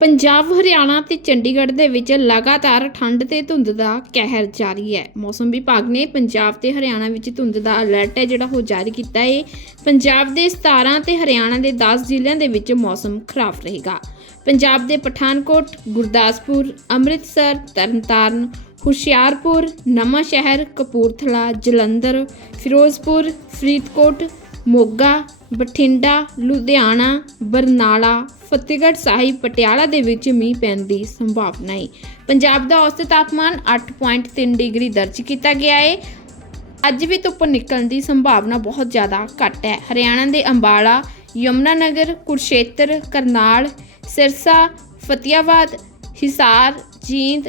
ਪੰਜਾਬ, ਹਰਿਆਣਾ ਤੇ ਚੰਡੀਗੜ੍ਹ ਦੇ ਵਿੱਚ ਲਗਾਤਾਰ ਠੰਡ ਤੇ ਧੁੰਦ ਦਾ ਕਹਿਰ ਜਾਰੀ ਹੈ। ਮੌਸਮ ਵਿਭਾਗ ਨੇ ਪੰਜਾਬ ਤੇ ਹਰਿਆਣਾ ਵਿੱਚ ਧੁੰਦ ਦਾ ਅਲਰਟ ਹੈ, ਜਿਹੜਾ ਉਹ ਜਾਰੀ ਕੀਤਾ ਹੈ ਪੰਜਾਬ ਦੇ 17 ਤੇ ਹਰਿਆਣਾ ਦੇ 10 ਜ਼ਿਲ੍ਹਿਆਂ ਦੇ ਵਿੱਚ ਮੌਸਮ ਖਰਾਬ ਰਹੇਗਾ। ਪੰਜਾਬ ਦੇ ਪਠਾਨਕੋਟ, ਗੁਰਦਾਸਪੁਰ, ਅੰਮ੍ਰਿਤਸਰ, ਤਰਨਤਾਰਨ, ਹੁਸ਼ਿਆਰਪੁਰ ਨਵਾਂ ਸ਼ਹਿਰ ਕਪੂਰਥਲਾ, ਜਲੰਧਰ, ਫਿਰੋਜ਼ਪੁਰ, ਫਰੀਦਕੋਟ, ਮੋਗਾ, ਬਠਿੰਡਾ, ਲੁਧਿਆਣਾ, ਬਰਨਾਲਾ ਫਤਿਹਗੜ੍ਹ ਸਾਹਿਬ ਪਟਿਆਲਾ ਦੇ ਵਿੱਚ ਮੀਂਹ ਪੈਣ ਦੀ ਸੰਭਾਵਨਾ ਹੈ। ਪੰਜਾਬ ਦਾ ਔਸਤ ਤਾਪਮਾਨ 8.3 ਡਿਗਰੀ ਦਰਜ ਕੀਤਾ ਗਿਆ ਹੈ। ਅੱਜ ਵੀ ਧੁੱਪ ਨਿਕਲਣ ਦੀ ਸੰਭਾਵਨਾ ਬਹੁਤ ਜ਼ਿਆਦਾ ਘੱਟ ਹੈ। ਹਰਿਆਣਾ ਦੇ ਅੰਬਾਲਾ, ਯਮੁਨਾਨਗਰ ਕੁਰਸ਼ੇਤਰ ਕਰਨਾਲ, ਸਿਰਸਾ ਫਤਿਆਬਾਦ ਹਿਸਾਰ, ਜੀਂਦ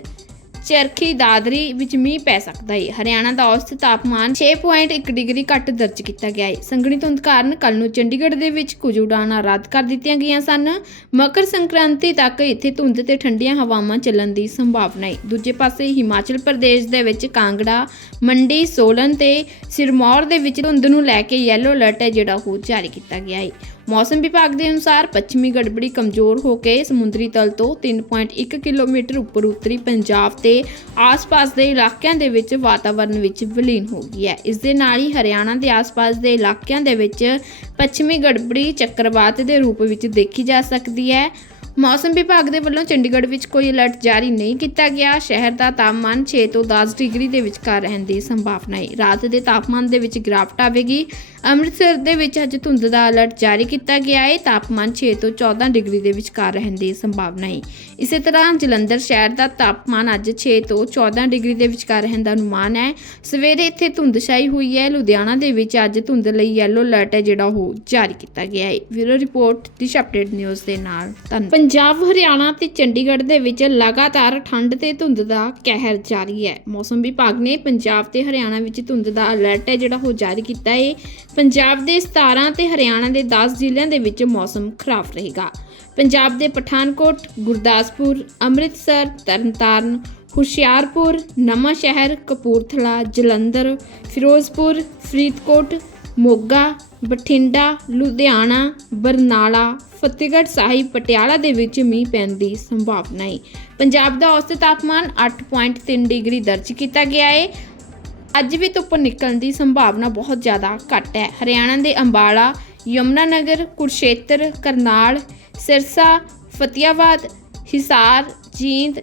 ਚਰਖੀ ਦਾਦਰੀ ਵਿੱਚ ਮੀਂਹ ਪੈ ਸਕਦਾ ਹੈ ਹਰਿਆਣਾ ਦਾ ਔਸਤ ਤਾਪਮਾਨ 6.1 ਡਿਗਰੀ ਘੱਟ ਦਰਜ ਕੀਤਾ ਗਿਆ ਹੈ ਸੰਘਣੀ ਧੁੰਦ ਕਾਰਨ ਕੱਲ ਨੂੰ ਚੰਡੀਗੜ੍ਹ ਦੇ ਵਿੱਚ ਕੁਝ ਉਡਾਣਾਂ ਰੱਦ ਕਰ ਦਿੱਤੀਆਂ ਗਈਆਂ ਸਨ। ਮਕਰ ਸੰਕ੍ਰਾਂਤੀ ਤੱਕ ਇੱਥੇ ਧੁੰਦ ਤੇ ਠੰਡੀਆਂ ਹਵਾਵਾਂ ਚੱਲਣ ਦੀ ਸੰਭਾਵਨਾ ਹੈ ਦੂਜੇ ਪਾਸੇ ਹਿਮਾਚਲ ਪ੍ਰਦੇਸ਼ ਦੇ ਵਿੱਚ ਕਾਂਗੜਾ, ਮੰਡੀ, ਸੋਲਨ ਤੇ ਸਿਰਮੌਰ ਦੇ ਵਿੱਚ ਧੁੰਦ ਨੂੰ ਲੈ ਕੇ ਯੈਲੋ ਅਲਰਟ ਹੈ ਜਿਹੜਾ ਉਹ ਜਾਰੀ ਕੀਤਾ ਗਿਆ ਹੈ ਮੌਸਮ ਵਿਭਾਗ ਦੇ ਅਨੁਸਾਰ ਪੱਛਮੀ ਗੜਬੜੀ ਕਮਜ਼ੋਰ ਹੋ ਕੇ ਸਮੁੰਦਰੀ ਤਲ ਤੋਂ 3.1 ਕਿਲੋਮੀਟਰ ਉੱਪਰ ਉੱਤਰੀ ਪੰਜਾਬ ਤੇ ਆਸ-ਪਾਸ ਦੇ ਇਲਾਕਿਆਂ ਦੇ ਵਿੱਚ ਵਾਤਾਵਰਣ ਵਿੱਚ ਵਿਲੀਨ ਹੋ ਗਈ ਹੈ। ਇਸ ਦੇ ਨਾਲ ਹੀ ਹਰਿਆਣਾ ਦੇ ਆਸ-ਪਾਸ ਦੇ ਇਲਾਕਿਆਂ ਦੇ ਵਿੱਚ ਪੱਛਮੀ ਗੜਬੜੀ ਚੱਕਰਵਾਤ ਦੇ ਰੂਪ ਵਿੱਚ ਦੇਖੀ ਜਾ ਸਕਦੀ ਹੈ। ਮੌਸਮ ਵਿਭਾਗ ਦੇ ਵੱਲੋਂ ਚੰਡੀਗੜ੍ਹ ਵਿੱਚ ਕੋਈ ਅਲਰਟ ਜਾਰੀ ਨਹੀਂ ਕੀਤਾ ਗਿਆ। ਸ਼ਹਿਰ ਦਾ ਤਾਪਮਾਨ 6 ਤੋਂ 10 ਡਿਗਰੀ ਦੇ ਵਿਚਕਾਰ ਰਹਿਣ ਦੀ ਸੰਭਾਵਨਾ ਹੈ। ਰਾਤ ਦੇ ਤਾਪਮਾਨ ਦੇ ਵਿੱਚ ਗਿਰਾਵਟ ਆਵੇਗੀ। ਅੰਮ੍ਰਿਤਸਰ ਦੇ ਵਿੱਚ ਅੱਜ ਧੁੰਦ ਦਾ ਅਲਰਟ ਜਾਰੀ ਕੀਤਾ ਗਿਆ ਹੈ। ਤਾਪਮਾਨ 6 ਤੋਂ 14 ਡਿਗਰੀ ਦੇ ਵਿਚਕਾਰ ਰਹਿਣ ਦੀ ਸੰਭਾਵਨਾ ਹੈ। ਇਸੇ ਤਰ੍ਹਾਂ ਜਲੰਧਰ ਸ਼ਹਿਰ ਦਾ ਤਾਪਮਾਨ ਅੱਜ 6 ਤੋਂ 14 ਡਿਗਰੀ ਦੇ ਵਿਚਕਾਰ ਰਹਿਣ ਦਾ ਅਨੁਮਾਨ ਹੈ। ਸਵੇਰੇ ਇੱਥੇ ਧੁੰਦ ਛਾਈ ਹੋਈ ਹੈ। ਲੁਧਿਆਣਾ ਦੇ ਵਿੱਚ ਅੱਜ ਧੁੰਦ ਲਈ ਯੈਲੋ ਅਲਰਟ ਹੈ, ਜਿਹੜਾ ਉਹ ਜਾਰੀ ਕੀਤਾ ਗਿਆ ਹੈ। ਬਿਊਰੋ ਰਿਪੋਰਟ, ਦਿਸ਼ ਅਪਡੇਟ ਨਿਊਜ਼ ਦੇ ਨਾਲ। ਧੰਨਵਾਦ। ਪੰਜਾਬ, ਹਰਿਆਣਾ ਤੇ ਚੰਡੀਗੜ੍ਹ ਦੇ ਵਿੱਚ ਲਗਾਤਾਰ ਠੰਡ ਤੇ ਧੁੰਦ ਦਾ ਕਹਿਰ ਜਾਰੀ ਹੈ। ਮੌਸਮ ਵਿਭਾਗ ਨੇ ਪੰਜਾਬ ਤੇ ਹਰਿਆਣਾ ਵਿੱਚ ਧੁੰਦ ਦਾ ਅਲਰਟ ਹੈ, ਜਿਹੜਾ ਉਹ ਜਾਰੀ ਕੀਤਾ ਹੈ ਪੰਜਾਬ ਦੇ 17 ਤੇ ਹਰਿਆਣਾ ਦੇ 10 ਜ਼ਿਲ੍ਹਿਆਂ ਦੇ ਵਿੱਚ ਮੌਸਮ ਖਰਾਬ ਰਹੇਗਾ। ਪੰਜਾਬ ਦੇ ਪਠਾਨਕੋਟ, ਗੁਰਦਾਸਪੁਰ, ਅੰਮ੍ਰਿਤਸਰ, ਤਰਨਤਾਰਨ, ਹੁਸ਼ਿਆਰਪੁਰ ਨਵਾਂ ਸ਼ਹਿਰ ਕਪੂਰਥਲਾ, ਜਲੰਧਰ, ਫਿਰੋਜ਼ਪੁਰ, ਫਰੀਦਕੋਟ, ਮੋਗਾ ਬਠਿੰਡਾ, ਲੁਧਿਆਣਾ, ਬਰਨਾਲਾ, ਫਤਿਹਗੜ੍ਹ ਸਾਹਿਬ, ਪਟਿਆਲਾ ਦੇ ਵਿੱਚ ਮੀਂਹ ਪੈਣ ਦੀ ਸੰਭਾਵਨਾ ਹੈ। ਪੰਜਾਬ ਦਾ ਔਸਤ ਤਾਪਮਾਨ 8.3 ਡਿਗਰੀ ਦਰਜ ਕੀਤਾ ਗਿਆ ਹੈ। ਅੱਜ ਵੀ ਧੁੱਪ ਨਿਕਲਣ ਦੀ ਸੰਭਾਵਨਾ ਬਹੁਤ ਜ਼ਿਆਦਾ ਘੱਟ ਹੈ। ਹਰਿਆਣਾ ਦੇ ਅੰਬਾਲਾ, ਯਮੁਨਾਨਗਰ ਕੁਰਸ਼ੇਤਰ ਕਰਨਾਲ, ਸਿਰਸਾ ਫਤਿਆਬਾਦ ਹਿਸਾਰ, ਜੀਂਦ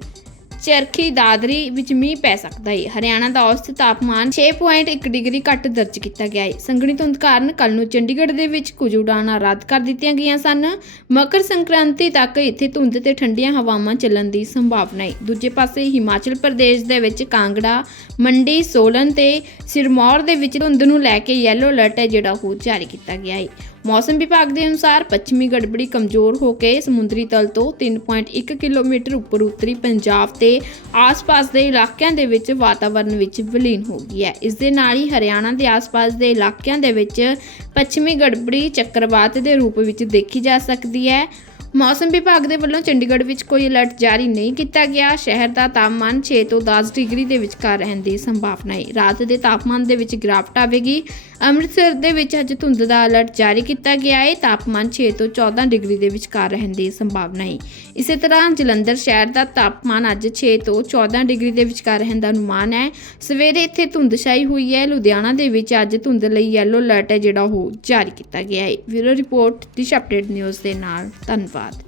ਚਰਖੀ ਦਾਦਰੀ ਵਿੱਚ ਮੀਂਹ ਪੈ ਸਕਦਾ ਹੈ ਹਰਿਆਣਾ ਦਾ ਔਸਤ ਤਾਪਮਾਨ 6.1 ਡਿਗਰੀ ਘੱਟ ਦਰਜ ਕੀਤਾ ਗਿਆ ਹੈ ਸੰਘਣੀ ਧੁੰਦ ਕਾਰਨ ਕੱਲ ਨੂੰ ਚੰਡੀਗੜ੍ਹ ਦੇ ਵਿੱਚ ਕੁਝ ਉਡਾਣਾਂ ਰੱਦ ਕਰ ਦਿੱਤੀਆਂ ਗਈਆਂ ਸਨ। ਮਕਰ ਸੰਕ੍ਰਾਂਤੀ ਤੱਕ ਇੱਥੇ ਧੁੰਦ ਤੇ ਠੰਡੀਆਂ ਹਵਾਵਾਂ ਚੱਲਣ ਦੀ ਸੰਭਾਵਨਾ ਹੈ ਦੂਜੇ ਪਾਸੇ ਹਿਮਾਚਲ ਪ੍ਰਦੇਸ਼ ਦੇ ਵਿੱਚ ਕਾਂਗੜਾ, ਮੰਡੀ, ਸੋਲਨ ਤੇ ਸਿਰਮੌਰ ਦੇ ਵਿੱਚ ਧੁੰਦ ਨੂੰ ਲੈ ਕੇ ਯੈਲੋ ਅਲਰਟ ਹੈ ਜਿਹੜਾ ਉਹ ਜਾਰੀ ਕੀਤਾ ਗਿਆ ਹੈ ਮੌਸਮ ਵਿਭਾਗ ਦੇ ਅਨੁਸਾਰ ਪੱਛਮੀ ਗੜਬੜੀ ਕਮਜ਼ੋਰ ਹੋ ਕੇ ਸਮੁੰਦਰੀ ਤਲ ਤੋਂ 3.1 ਕਿਲੋਮੀਟਰ ਉੱਪਰ ਉੱਤਰੀ ਪੰਜਾਬ ਤੇ ਆਸ-ਪਾਸ ਦੇ ਇਲਾਕਿਆਂ ਦੇ ਵਿੱਚ ਵਾਤਾਵਰਣ ਵਿੱਚ ਵਿਲੀਨ ਹੋ ਗਈ ਹੈ। ਇਸ ਦੇ ਨਾਲ ਹੀ ਹਰਿਆਣਾ ਦੇ ਆਸ-ਪਾਸ ਦੇ ਇਲਾਕਿਆਂ ਦੇ ਵਿੱਚ ਪੱਛਮੀ ਗੜਬੜੀ ਚੱਕਰਵਾਤ ਦੇ ਰੂਪ ਵਿੱਚ ਦੇਖੀ ਜਾ ਸਕਦੀ ਹੈ। ਮੌਸਮ ਵਿਭਾਗ ਦੇ ਵੱਲੋਂ ਚੰਡੀਗੜ੍ਹ ਵਿੱਚ ਕੋਈ ਅਲਰਟ ਜਾਰੀ ਨਹੀਂ ਕੀਤਾ ਗਿਆ। ਸ਼ਹਿਰ ਦਾ ਤਾਪਮਾਨ 6 ਤੋਂ 10 ਡਿਗਰੀ ਦੇ ਵਿਚਕਾਰ ਰਹਿਣ ਦੀ ਸੰਭਾਵਨਾ ਹੈ। ਰਾਤ ਦੇ ਤਾਪਮਾਨ ਦੇ ਵਿੱਚ ਗਿਰਾਵਟ ਆਵੇਗੀ। ਅੰਮ੍ਰਿਤਸਰ ਦੇ ਵਿੱਚ ਅੱਜ ਧੁੰਦ ਦਾ ਅਲਰਟ ਜਾਰੀ ਕੀਤਾ ਗਿਆ ਹੈ। ਤਾਪਮਾਨ 6 ਤੋਂ 14 ਡਿਗਰੀ ਦੇ ਵਿਚਕਾਰ ਰਹਿਣ ਦੀ ਸੰਭਾਵਨਾ ਹੈ। ਇਸੇ ਤਰ੍ਹਾਂ ਜਲੰਧਰ ਸ਼ਹਿਰ ਦਾ ਤਾਪਮਾਨ ਅੱਜ 6 ਤੋਂ 14 ਡਿਗਰੀ ਦੇ ਵਿਚਕਾਰ ਰਹਿਣ ਦਾ ਅਨੁਮਾਨ ਹੈ। ਸਵੇਰੇ ਇੱਥੇ ਧੁੰਦ ਹੋਈ ਹੈ। ਲੁਧਿਆਣਾ ਦੇ ਵਿੱਚ ਅੱਜ ਧੁੰਦ ਲਈ ਯੈਲੋ ਅਲਰਟ ਹੈ, ਜਿਹੜਾ ਉਹ ਜਾਰੀ ਕੀਤਾ ਗਿਆ ਹੈ। ਬਿਊਰੋ ਰਿਪੋਰਟ, ਦਿਸ਼ ਅਪਡੇਟ ਨਿਊਜ਼ ਦੇ ਨਾਲ। ਧੰਨਵਾਦ। not